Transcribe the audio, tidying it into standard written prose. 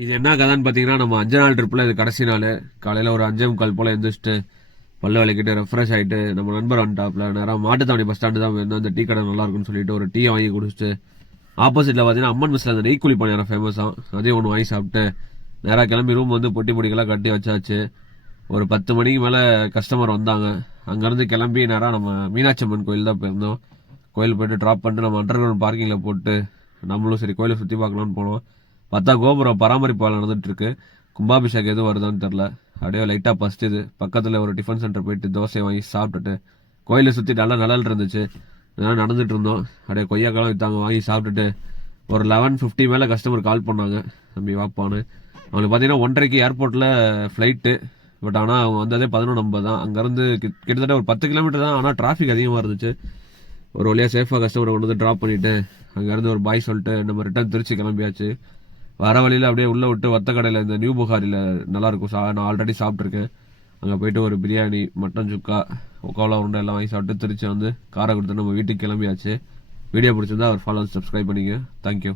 இது என்ன கதைன்னு பார்த்தீங்கன்னா, நம்ம 5 நாள் ட்ரிப்பில் இது கடைசி நாள். காலையில் ஒரு 5:45 போல் எழுந்திரிச்சிட்டு பல்லு விளக்கிட்டு ரெஃப்ரெஷ் ஆகிட்டு நம்ம நண்பர் வந்துட்டாப்ல. நேராக மாட்டுத்தாவணி பஸ் ஸ்டாண்டு தான் வேணும், அந்த டீ கடை நல்லா இருக்குன்னு சொல்லிட்டு ஒரு டீயை வாங்கி குடிச்சிட்டு ஆப்போசிட்டில் பார்த்தீங்கன்னா அம்மன் மிஸ்ல அந்த நெய்க்குழி பணியாரம் ஃபேமஸாக அதையும் ஒன்று வாங்கி சாப்பிட்டு நேராக கிளம்பி ரூம் வந்து பொட்டி பொடிக்கெல்லாம் கட்டி வச்சாச்சு. ஒரு 10 மணிக்கு மேலே கஸ்டமர் வந்தாங்க. அங்கேருந்து கிளம்பி நேராக நம்ம மீனாட்சி அம்மன் கோயில் தான் போயிருந்தோம். கோயில் போயிட்டு ட்ராப் பண்ணிட்டு நம்ம அண்டர் கிரவுண்ட் பார்க்கிங்கில் போட்டு நம்மளும் சரி கோயிலை சுற்றி பார்க்கலான்னு போனோம். பார்த்தா கோபுரம் பராமரிப்பு வேலை நடந்துட்டு இருக்கு. கும்பாபிஷேகம் எதுவும் வருதான்னு தெரில. அப்படியே லைட்டாக பசிச்சுது. பக்கத்தில் ஒரு டிஃபன் சென்டர் போயிட்டு தோசை வாங்கி சாப்பிட்டுட்டு கோயிலை சுற்றி நல்லா நிழல் இருந்துச்சு, அதனால நடந்துட்டு இருந்தோம். அப்படியே கொய்யாக்காலம் விற்றாங்க, வாங்கி சாப்பிட்டுட்டு ஒரு 11:50 மேலே கஸ்டமர் கால் பண்ணாங்க, தம்பி வாப்பான்னு. அவங்களுக்கு பார்த்தீங்கன்னா 1:30க்கு ஏர்போர்ட்டில் ஃப்ளைட்டு. பட் ஆனால் அவங்க வந்ததே 11:50 தான். அங்கேருந்து கிட்டத்தட்ட ஒரு 10 கிலோமீட்டர் தான். ஆனால் டிராஃபிக் அதிகமாக இருந்துச்சு. ஒரு வழியாக சேஃபாக கஸ்டமரை கொண்டு வந்து ட்ராப் பண்ணிவிட்டு அங்கேருந்து ஒரு பாய் சொல்லிட்டு நம்ம ரிட்டர்ன் திருச்சி கிளம்பியாச்சு. வர வழியில் அப்படியே உள்ளே விட்டு வத்த கடையில் இந்த நியூ புகாரியில் நல்லாயிருக்கும். நான் ஆல்ரெடி சாப்பிட்ருக்கேன். அங்கே போயிட்டு ஒரு பிரியாணி, மட்டன் சுக்கா, ஒக்காவலா உருண்டை எல்லாம் வாங்கி சாப்பிட்டு திருச்சி வந்து காரை கொடுத்து நம்ம வீட்டுக்கு கிளம்பியாச்சு. வீடியோ பிடிச்சிருந்தா அவர் ஃபாலோ சப்ஸ்கிரைப் பண்ணிங்க. தேங்க்யூ.